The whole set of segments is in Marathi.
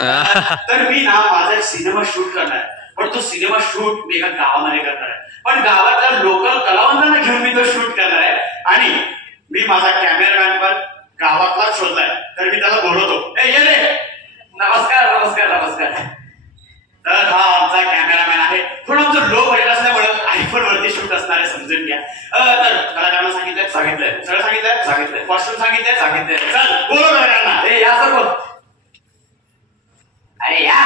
तर मी ना माझा एक सिनेमा शूट करणार, पण तो सिनेमा शूट मी एका गावामध्ये करणार आहे, पण गावातल्या लोकल कलावंतांना घेऊन मी तो शूट करणार आहे. आणि मी माझा कॅमेरामॅन पण गावातलाच शोधलाय, तर मी त्याला बोलवतो. ए ये रे, नमस्कार नमस्कार नमस्कार. तर हा आमचा कॅमेरामॅन आहे, पण आमचं लो बजेट असल्यामुळे आयफोन वरती शूट असणार आहे, समजून घ्या. तर कलाकारांना सांगितलंय, सगळं सांगितलंय, कॉस्ट्युम सांगितलंय. चल बोलव कलाकारांना. ए या सर्व, अरे या.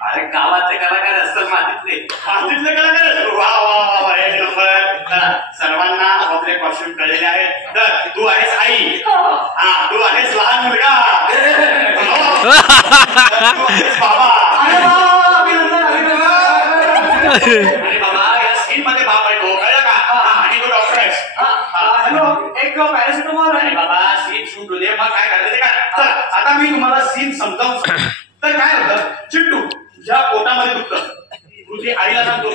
अरे गावातले कलाकार असतात, मातीतले कलाकार. वा वा वा, एक नंबर. सर्वांना आपले कॉस्ट्युम कळलेले आहेत. तर तू आहेस आई, हा तू आहेस लहान मुलगा, तू आहेस बाबा. अरे बाबा, या सीन मध्ये बाप आहे तो, कळलं का? आणि तो डॉक्टर आहेस. हॅलो, एक पॅरासिटामॉल. अरे बाबा, सीन शूट होते, मग काय करायचं ते काय. चला आता मी तुम्हाला सीन समजावून सांगतो. तर काय होतं, चिंटू ज्या पोटामध्ये दुखतं, तुझी आईला सांगतो,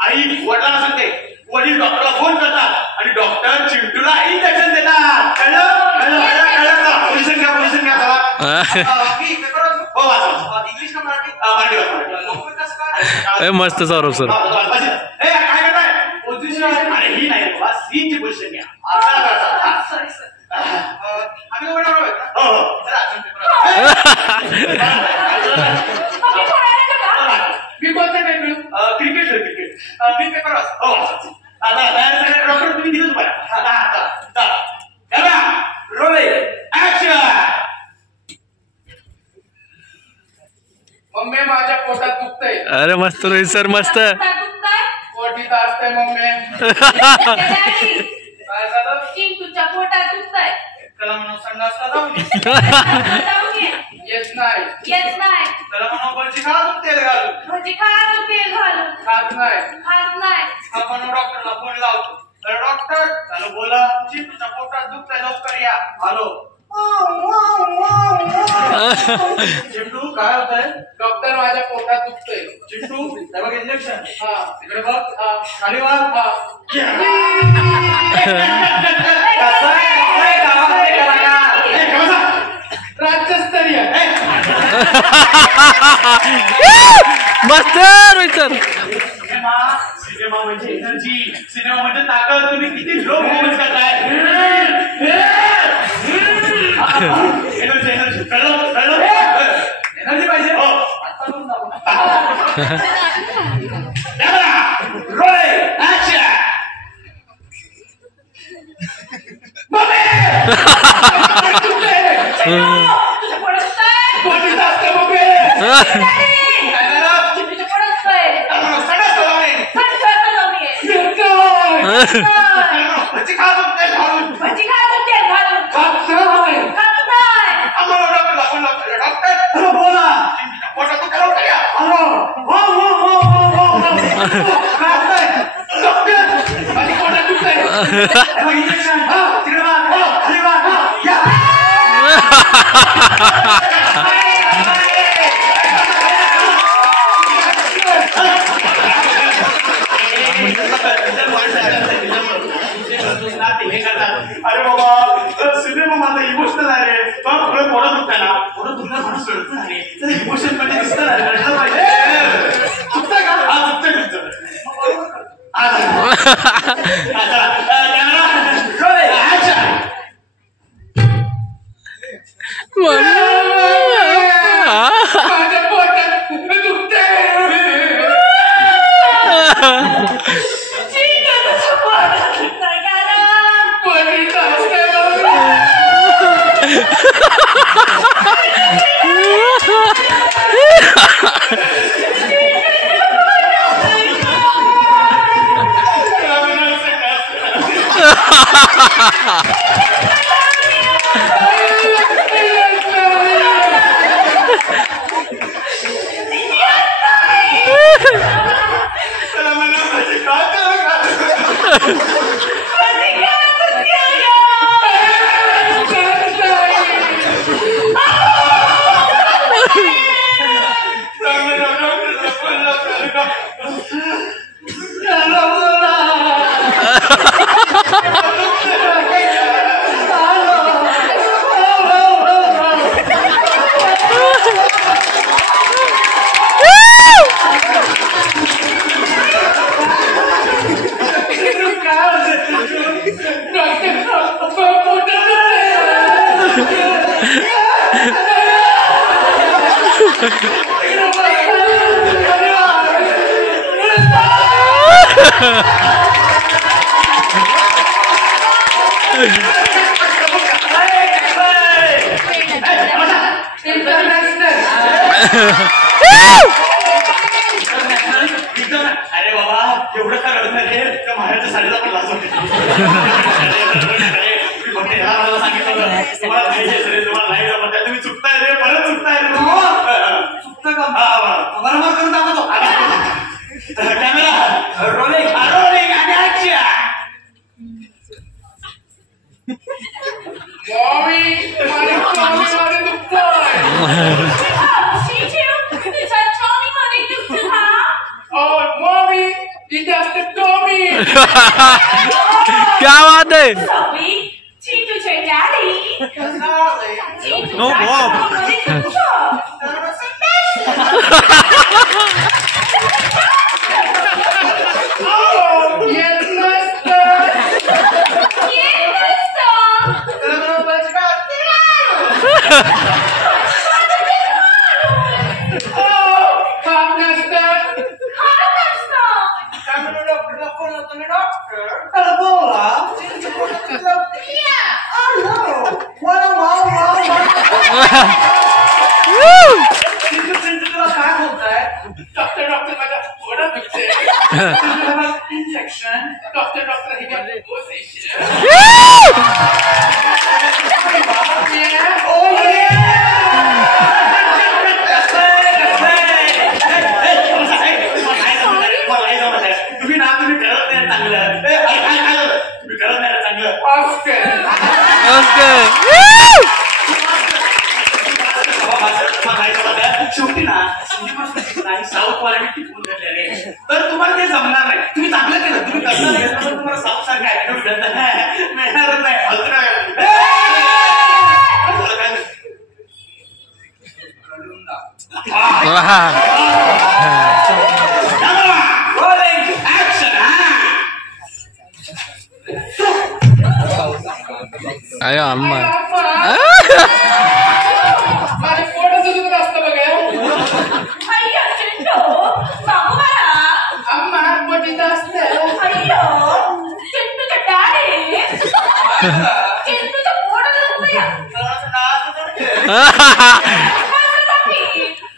आई वडिलांना सांगते, वडील डॉक्टरला फोन करतात आणि डॉक्टर चिंटूला इंजेक्शन देतात. कळलं? पोझिशन घ्या चला. हो वाचा. इंग्लिश का मराठी? मस्त सौरभ सर. काय करताय? पोझिशन. अरे ही नाही बाबा, सीनची पोझिशन घ्या. आम्ही हो मी कोणता काय मिळू? क्रिकेट. मी पेपर हो डॉक्टर तुम्ही दिलं तुम्हाला. Rolling action. मम्मी माझ्या पोटात दुखतंय. अरे मस्त रोहित सर, मस्त. पोटीत असतंय मम्मी. काय झालं? चिंटूच्या पोटात दुखतंय. त्याला म्हणून संडासला जाऊन येत नाही. त्याला म्हणून भजी खा तेल घालून. खात नाही. आपण डॉक्टरला फोन लावतो. तर डॉक्टर त्याला बोला, चिंटूच्या पोटात दुखतंय, लवकर या. आलो. चिंटू काय होतंय? डॉक्टर माझ्या पोटात दुखतंय. चिंटू ते बघ इंजेक्शन. हा तिकडे बघ, खाली बघ. राज्यस्तरीय मस्त रोहित सर. सिनेमा म्हणजे एनर्जी, सिनेमा म्हणजे ताकद. तुम्ही किती लो मोमेंट करताय. एनर्जी कळलं एनर्जी पाहिजे. हो रोलिंग ऍक्शन. अरे बाबा, सिनेमा माझा इमोशनल आहे रे. थोडं पोटात दुखताय ना, थोडं दुखणं माणूस रडतं ना रे. तर इमोशन मध्ये दिसतं ना, रडलं पाहिजे. दुखतंय का? हा दुखतंय. अरे बाबा एवढं करत नाही रे त्या महाराजच्या साडीला पण लाज होती. मला सांगितलं तुम्हाला नाही रे तुम्हाला नाही जमत आहे तुम्ही चुकताय रे परत चुकताय चुकतं का बरोबर करून दाखवतो. कॅमेरा रोलिंग रोलिंग आणि ऍक्शन. क्या बात है. No Bob. Injection doctor doctor तुम्ही ना तुम्ही करत नाही चांगलं तुम्ही करत नाही चांगलं शेवटी ना सिनेमा साऊथ क्वालिटी टिकून धरलेले तर तुम्हाला ते जमणार नाही. तुम्ही चांगलं केलं तुम्ही करता नाही तर तुम्हाला साऊथ सारखं ऍटिट्यूड मिळणार नाही. अयो अम्मा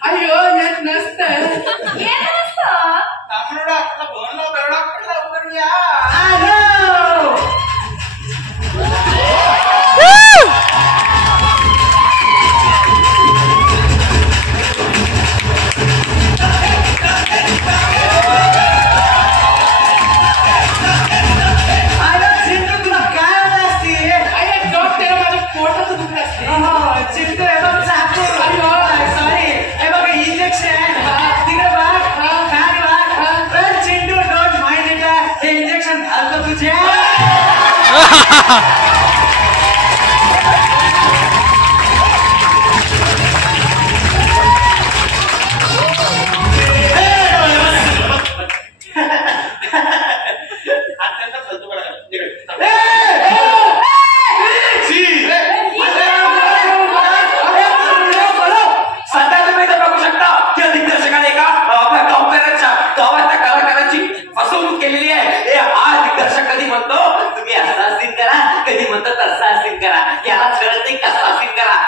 अयो येत नसतं कधी म्हणतात तसा सीन करा, याला कळत नाही कसा सीन करा.